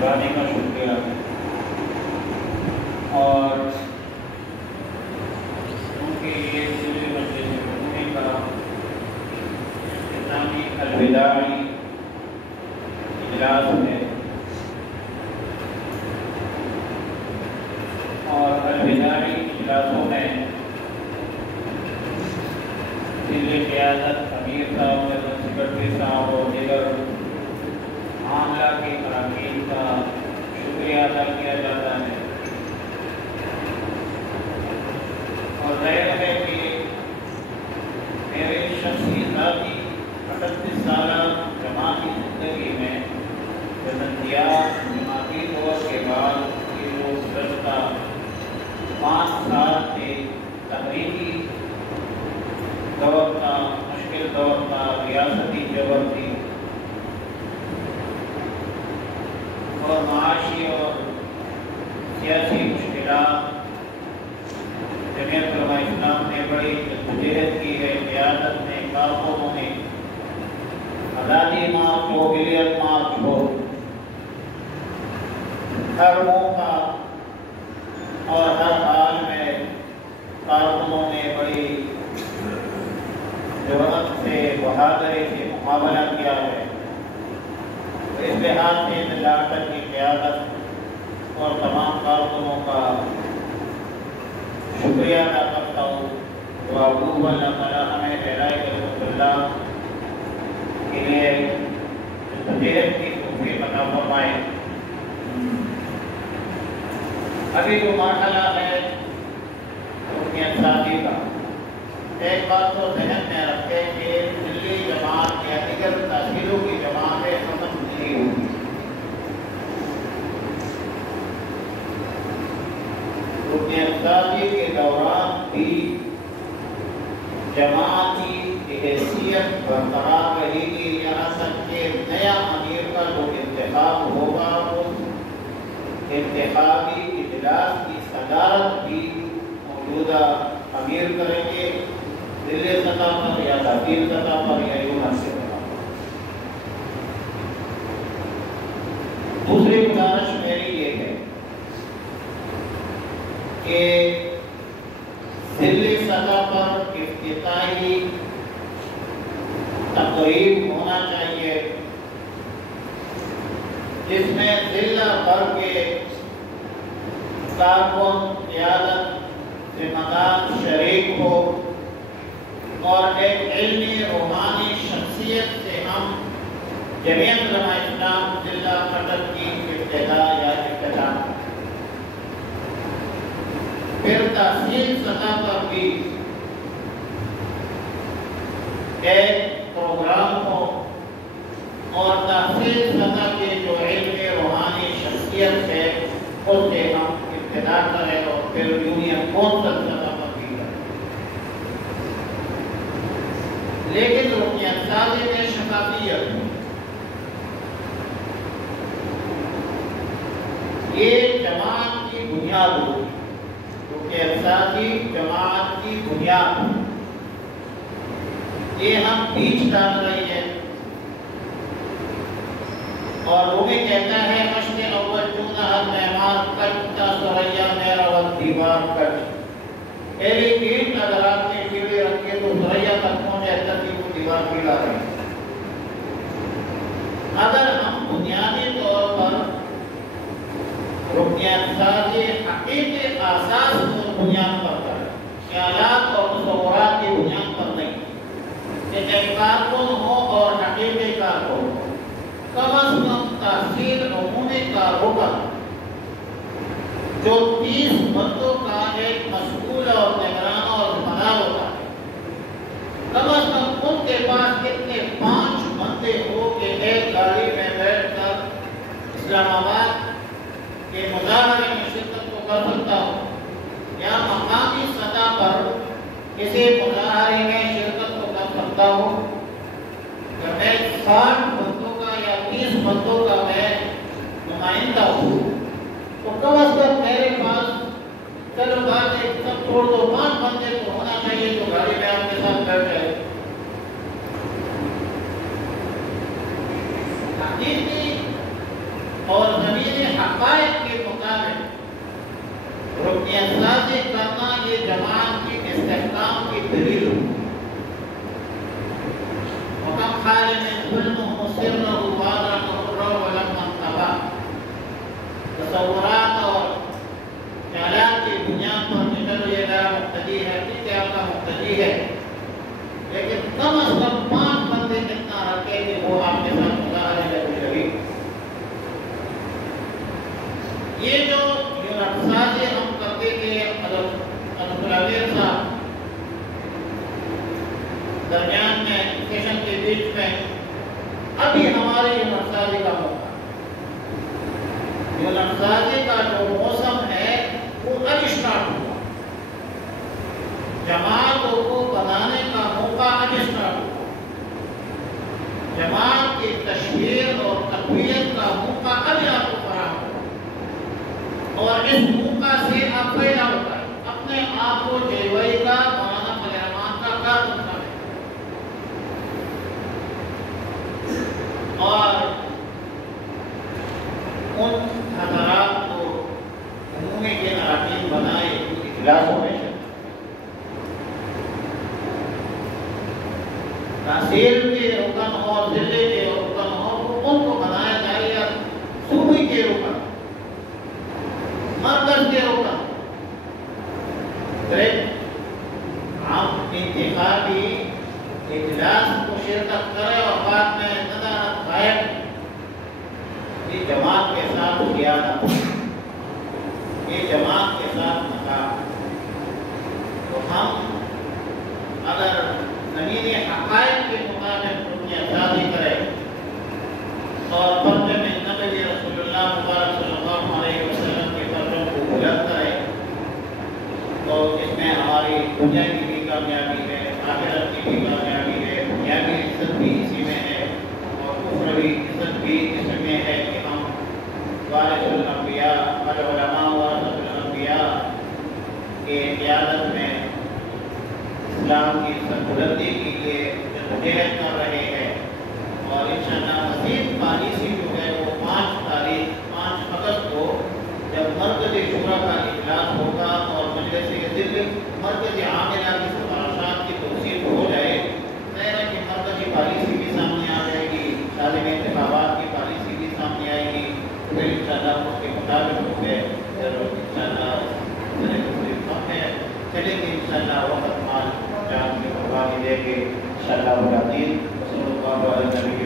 مہربانی کا شکریہ اور کیونکہ یہ سلسلے مجلس عمومی کا اختتامی الوداعی اجلاس ہے اور الوداعی اجلاسوں میں ضلع قیادت امیر صاحب جنرل سیکرٹری صاحب اور دیگر معاملہ کے اراکین کا شکریہ ادا کیا جاتا ہے اور ظاہر ہے کہ میرے شخصی ذاتی 38 سالہ جماعتی زندگی میں جماعتی دور کے بعد یہ جو گزشتہ 5 سال کے تحریکی دور کا مشکل دور کا ریاستی جبر تھی اور معاشی اور سیاسی مشکلات جمعیت علماء اسلام نے بڑی جدوجہد کی ہے. قیادت نے کارکنوں نے آزادی مارچ ہو ملیت مارچ ہو ہر موقع اور ہر حال میں کارکنوں نے بڑی جرأت سے بہادری سے مقابلہ کیا ہے. اس لحاظ سے صدارت کی قیادت اور تمام کارکنوں کا شکریہ ادا کرتا ہوں. وابو اللہ تعالیٰ ہمیں ہدایت رسول اللہ کے لیے جدوجہد کی توفیق عطا فرمائے. ابھی جو مرحلہ ہے رکنیت سازی کا، ایک بات تو ذہن میں رکھیں کہ دلی جماعت یا دیگر تحصیلوں کی جماعتیں ختم نہیں ہوئی. رکنیت سازی کے دوران بھی جماعتی حیثیت برقرار رہے گی. یہاں تک کہ نیا امیر کا جو انتخاب ہوگا اس انتخابی اجلاس کی صدارت بھی موجودہ امیر کریں گے، دلی سطح پر یا تحصیل سطح پر یا یونیورسٹی سطح پر. دوسری گزارش میری یہ ہے کہ دلی سطح پر افتتاحی تقریب ہونا چاہیے جس میں ضلع بھر کے کارکن قیادت ذمہ دار شریک ہو اور ایک علمی روحانی شخصیت سے ہم جمعیت علماء اسلام ضلع کٹک کی ابتدا یا اختتام. پھر تحصیل سطح پر بھی ایک پروگرام ہو اور تحصیل سطح کے جو علمی روحانی شخصیت ہے اس سے ہم ابتدا کریں اور پھر یونین کونسل سطح پر بھی کریں. لیکن رکنیت سازی میں شفافیت یہ جماعت کی بنیاد ہوگی. رکنیت سازی جماعت کی بنیاد یہ ہم بیچ ڈال رہی ہے اور وہ بھی کہتا ہے مشق اول چون ہر مہمان کٹ تا سریا میرا وقت دیوار کٹ. پہلی اینٹ اگر آپ نے کیڑے رکھے تو سریا تک پہنچے تک وہ دیوار پیڑا رہے. اگر ہم بنیادی طور پر رکنیت سازی حقیقی اساس کو بنیاد پر کریں، خیالات اور تصورات کی بنیاد پر نہیں کہ ایک کارکن ہو اور حقیقی کارکن ہو، کم از کم تحصیل عمومی کا رکن جو 30 بندوں کا ایک مسئول اور نگران اور ذمہ ہوتا ہے، کم از کم ان کے پاس کتنے 5 بندے ہو کہ ایک گاڑی میں بیٹھ کر اسلام آباد کے مظاہرے میں شرکت کو کر سکتا ہو یا مقامی سطح پر کسی مظاہرے میں شرکت کو کر سکتا ہو. کہ میں 60 بندوں کا یا 30 بندوں کا میں نمائندہ ہوں تو کم از کم میرے پاس چلو بات ایک سب چھوڑ دو 5 بندے تو ہونا چاہیے جو گاڑی میں آپ کے ساتھ بیٹھ جائے. حقیقی اور زمین حقائق کے مطابق رکنیت سازی کرنا یہ جماعت کی استحکام کی دلیل ہے۔ وَكَمْ خَالٍ ظُلْمُهُ سِرَّهُ وَأَدْرَكَهُ الرَّوْعُ لَمَّا انْتَبَهَ۔ تصورات اور خیالات کی بنیاد پر چلو یہ میرا مقتدی ہے، ٹھیک ہے آپ کا مقتدی ہے، لیکن کم از کم 5 بندے اتنا رکھے کہ وہ آپ کے ساتھ مظاہرے لگے شریک۔ یہ جو رقصازی ہم کرتے کہ الفلاویر صاحب درمیان میں سیشن کے بیچ میں ابھی ہماری یہ رقصازی کا موقع، یہ رقصازی کا جو موسم ہے وہ اب اسٹارٹ ہوا، جماعتوں کو بنانے کا موقع اب اسٹارٹ ہوا، جماعت کی تشہیر اور تقویت کا موقع اب آپ کو فراہم ہوا، اور اس موقع سے آپ پیدا ہوتا ہے اپنے آپ کو جیوئی کا مولانا فضل الرحمان کا کارکن سمجھیں، اور ان حضرات کو انہوں نے یہ اراکین بنائے اجلاسوں میں شرکت، تحصیل کے رکن اور ضلع کے رکن ہو ان کو بنایا جائے یا صوبے کے رکن، مرکز کے رکن، عام انتخابی اجلاس کو شرکت کرے اور بعد میں ندامت غائب، یہ جماعت کے ساتھ خیانت، یہ جماعت کے ساتھ نقاب۔ تو ہم اگر زمین حقائق کے مطابق رکنیت سازی کریں اور پرچم نبوی رسول اللہ مبارک صلی اللہ علیہ وسلم کے پرچم کو بلند کریں تو اس میں ہماری دنیا کی بھی کامیابی ہے، آخرت کی بھی کامیابی ہے، دنیاوی عزت بھی اسی میں ہے اور اخروی عزت بھی اس میں ہے کہ ہم وارث الانبیاء والعلماء ورثۃ الانبیاء کے قیادت میں اسلام کی سربلندی کے لیے جدوجہد کر رہے ہیں، اور انشاءاللہ مزید پالیسی جو ہے وہ 5 اگست کو جب مرکزی شورا کا اجلاس ہوگا اور مجلس ذل مرکزی عاملہ کی سفارشات کی توثیق ہو جائے، ظاہر ہے کہ مرکزی پالیسی بھی سامنے آ جائے گی، عالم انتخابات کی پالیسی بھی سامنے آئے گی، پھر انشاءاللہ اس کے مطابق ہو گئے، پھر انشاءاللہ چلے گی، انشاءاللہ وقت مال جان کی قربانی دے کے انشاءاللہ العظیم صلی اللہ علیہ وسلم